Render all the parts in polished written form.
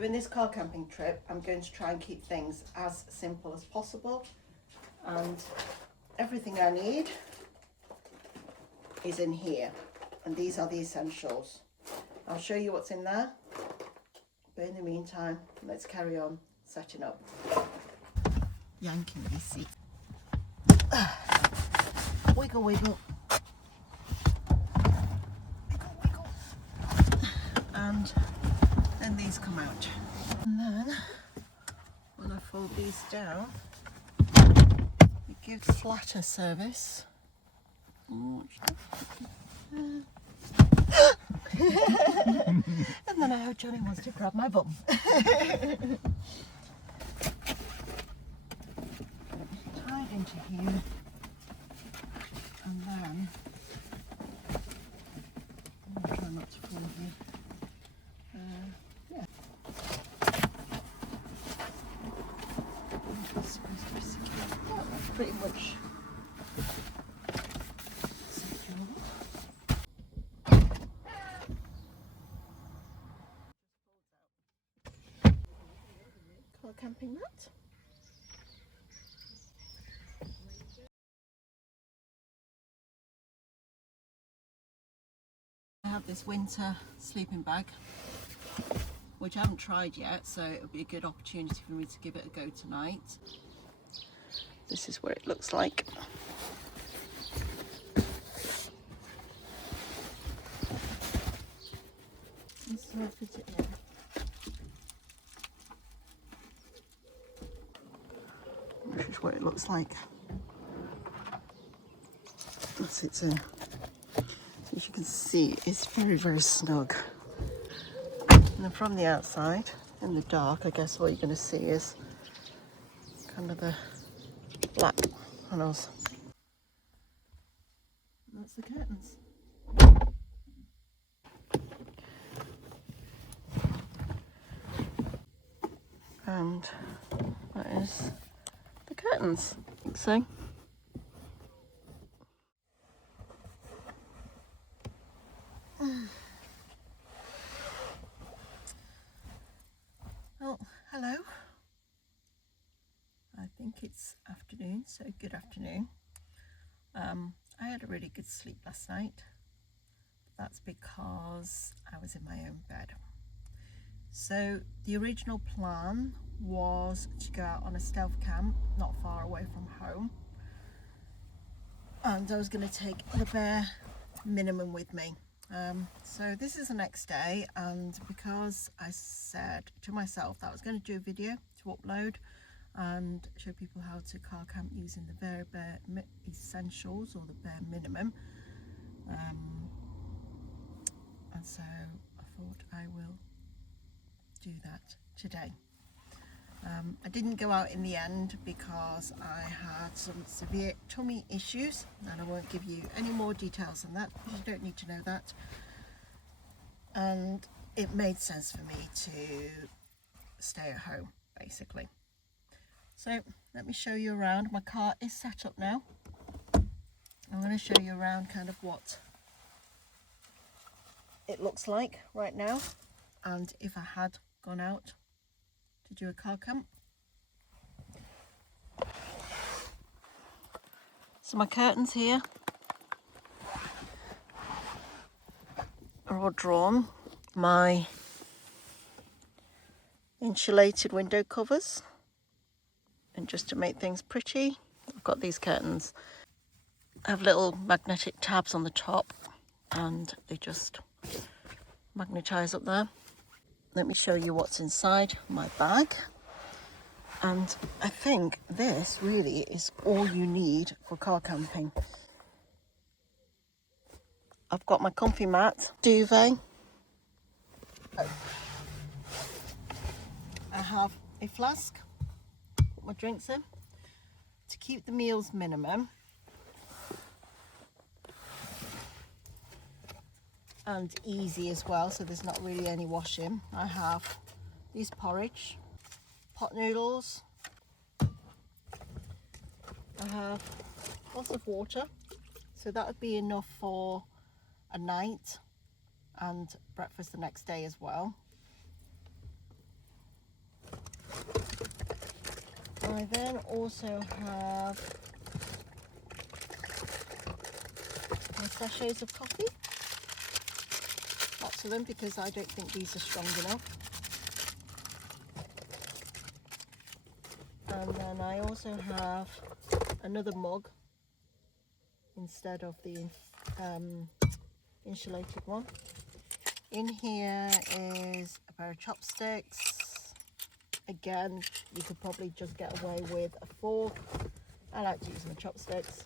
So in this car camping trip, I'm going to try and keep things as simple as possible, and everything I need is in here, and these are the essentials. I'll show you what's in there, but in the meantime, let's carry on setting up. Yanking this seat. Wiggle, wiggle. Wiggle, wiggle. And then these come out. And then, when I fold these down, it gives flatter service. And then I hope Johnny wants to grab my bum. Tied into here, and then I'll try not to fall here. Yeah. It's supposed to be secure. Yeah, that's pretty much secure. Car camping mat. I have this winter sleeping bag, which I haven't tried yet, so it'll be a good opportunity for me to give it a go tonight. This is what it looks like. And so I'll put it in. This is what it looks like. That's it. So as you can see, it's very, very snug. And then from the outside, in the dark, I guess what you're going to see is kind of the black panels. And that's the curtains. And that is the curtains. I think so. Well, hello. I think it's afternoon, so good afternoon. I had a really good sleep last night. That's because I was in my own bed. So the original plan was to go out on a stealth camp not far away from home, and I was going to take the bare minimum with me. So this is the next day, and because I said to myself that I was going to do a video to upload and show people how to car camp using the very bare essentials, or the bare minimum, and so I thought I will do that today. I didn't go out in the end because I had some severe tummy issues, and I won't give you any more details on that. You don't need to know that. And it made sense for me to stay at home, basically. So let me show you around. My car is set up now. I'm going to show you around kind of what it looks like right now, and if I had gone out to do a car camp. So my curtains here are all drawn. My insulated window covers, and just to make things pretty, I've got these curtains. I have little magnetic tabs on the top, and they just magnetize up there. Let me show you what's inside my bag. And I think this really is all you need for car camping. I've got my comfy mat, duvet. I have a flask, put my drinks in, to keep the meals minimum. And easy as well, so there's not really any washing. I have these porridge, pot noodles. I have lots of water, so that would be enough for a night and breakfast the next day as well. I then also have my sachets of coffee. Lots of them because I don't think these are strong enough. And then I also have another mug instead of the insulated one. In here is a pair of chopsticks. Again, you could probably just get away with a fork. I like to use my chopsticks.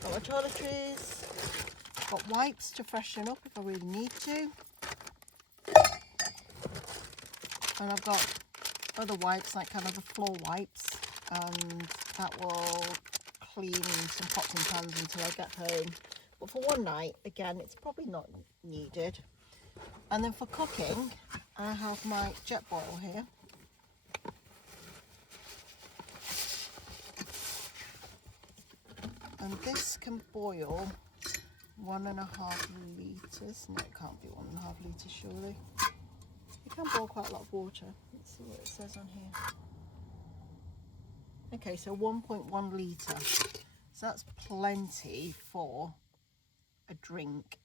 Got my toiletries. Got wipes to freshen up if I really need to. And I've got other wipes, like kind of the floor wipes, and that will clean some pots and pans until I get home. But for one night, again, it's probably not needed. And then for cooking, I have my jet boil here. And this can boil 1.5 litres. No, it can't be 1.5 litres, surely. It can boil quite a lot of water. Let's see what it says on here. Okay, so 1.1 litre. So that's plenty for a drink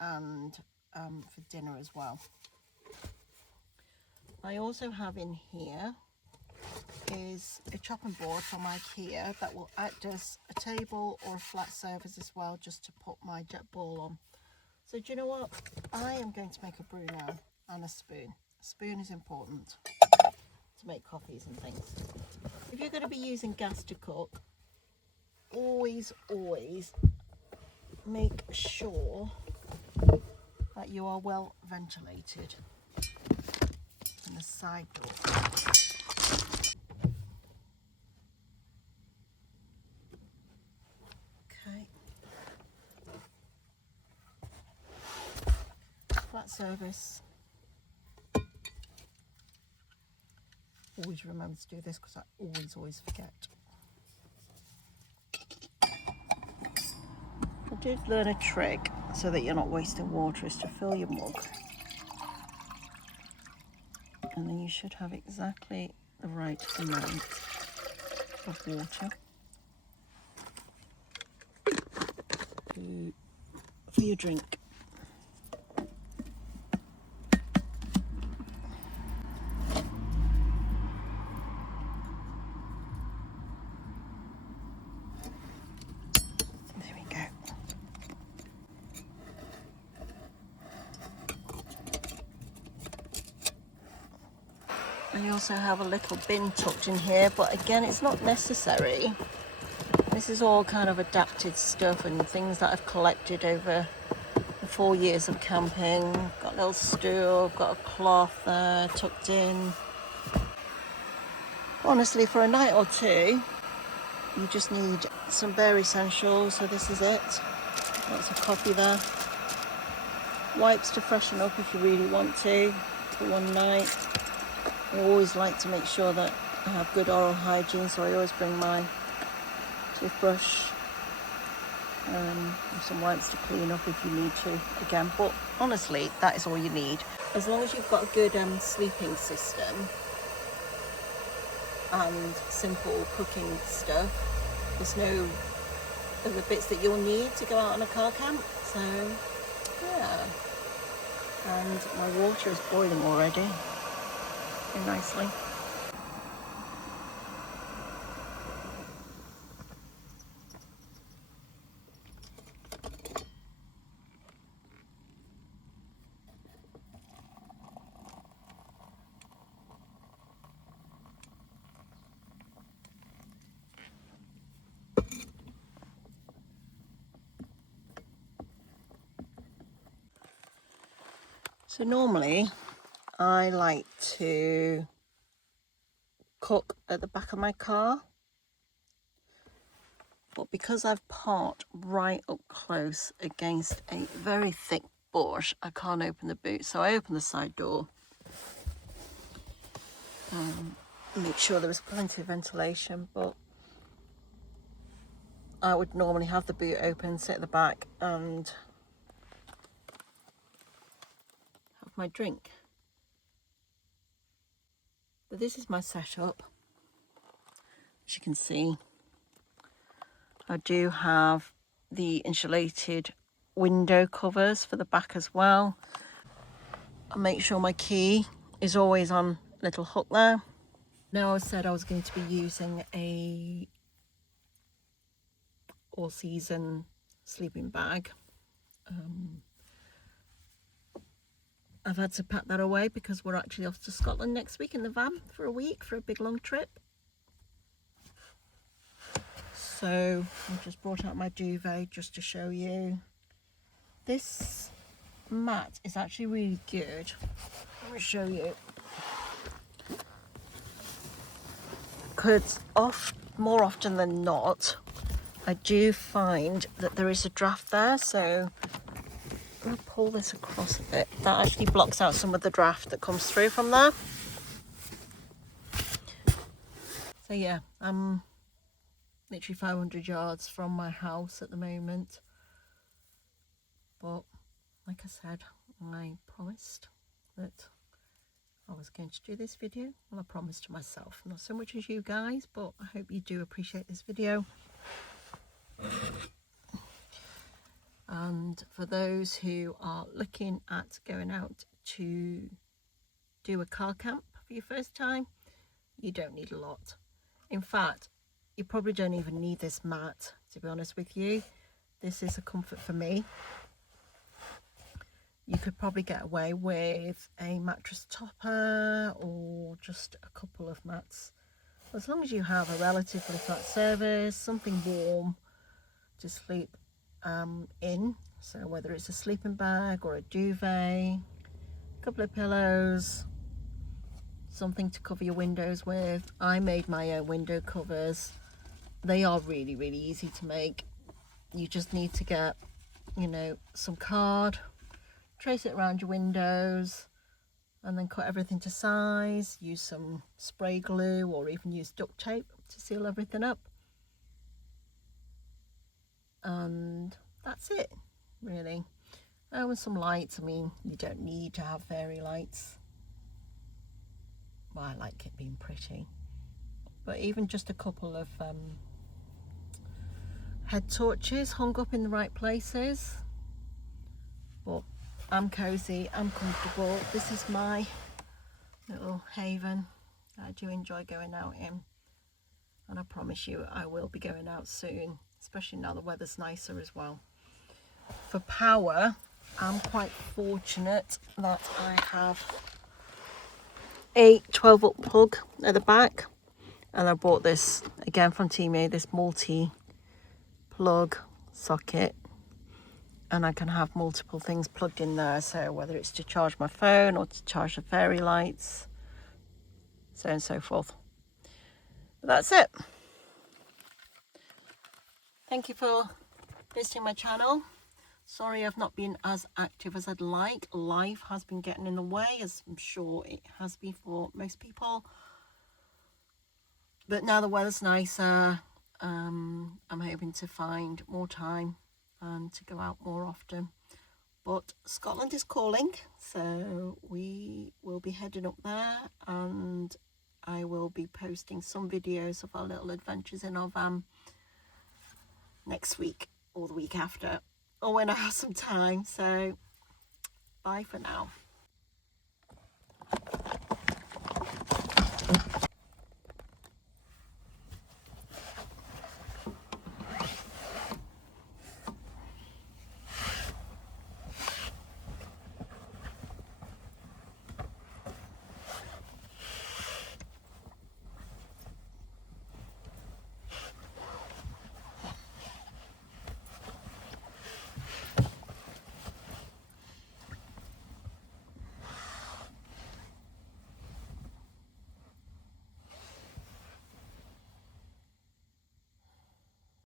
and for dinner as well. I also have in here is a chopping board from IKEA that will act as a table or a flat surface as well, just to put my jet boil on. So do you know what? I am going to make a brew now, and a spoon. A spoon is important to make coffees and things. If you're going to be using gas to cook, always make sure that you are well ventilated in the side door. Okay. Flat surface. Always remember to do this because I always forget. I did learn a trick so that you're not wasting water, is to fill your mug. And then you should have exactly the right amount of water for your drink. There we go. I also have a little bin tucked in here, but again, it's not necessary. This is all kind of adapted stuff and things that I've collected over the 4 years of camping. Got a little stool, got a cloth there tucked in. Honestly, for a night or two, you just need some bare essentials. So this is it. Lots of coffee there. Wipes to freshen up if you really want to for one night. I always like to make sure that I have good oral hygiene, so I always bring my toothbrush and some wipes to clean up if you need to again. But honestly, that is all you need. As long as you've got a good sleeping system and simple cooking stuff, there's no other bits that you'll need to go out on a car camp. So yeah, and my water is boiling already very nicely. So normally I like to cook at the back of my car, but because I've parked right up close against a very thick bush, I can't open the boot. So I open the side door, make sure there was plenty of ventilation, but I would normally have the boot open, sit at the back and have my drink. But this is my setup. As you can see, I do have the insulated window covers for the back as well. I make sure my key is always on a little hook there. Now I said I was going to be using a all-season sleeping bag. I've had to pack that away because we're actually off to Scotland next week in the van for a week for a big long trip. So I've just brought out my duvet just to show you. This mat is actually really good. Let me show you. Because more often than not, I do find that there is a draft there. So I'm going to pull this across a bit. That actually blocks out some of the draft that comes through from there. So yeah, I'm literally 500 yards from my house at the moment. But like I said, I promised that I was going to do this video. Well, I promised to myself, not so much as you guys, but I hope you do appreciate this video. And for those who are looking at going out to do a car camp for your first time, you don't need a lot. In fact, you probably don't even need this mat, to be honest with you. This is a comfort for me. You could probably get away with a mattress topper or just a couple of mats. As long as you have a relatively flat surface, something warm to sleep in. So whether it's a sleeping bag or a duvet, a couple of pillows, something to cover your windows with. I made my own window covers. They are really, really easy to make. You just need to get, some card, trace it around your windows, and then cut everything to size. Use some spray glue or even use duct tape to seal everything up. And that's it, really. Oh, and some lights. I mean, you don't need to have fairy lights. Well, I like it being pretty. But even just a couple of head torches hung up in the right places. But I'm cozy, I'm comfortable. This is my little haven that I do enjoy going out in. And I promise you I will be going out soon, especially now the weather's nicer as well. For power, I'm quite fortunate that I have a 12-volt plug at the back. And I bought this again from Temu, this multi-plug socket. And I can have multiple things plugged in there. So whether it's to charge my phone or to charge the fairy lights, so on and so forth. But that's it. Thank you for visiting my channel. Sorry I've not been as active as I'd like. Life has been getting in the way, as I'm sure it has been for most people. But now the weather's nicer, I'm hoping to find more time and to go out more often. But Scotland is calling, so we will be heading up there, and I will be posting some videos of our little adventures in our van next week or the week after, or when I have some time. So bye for now.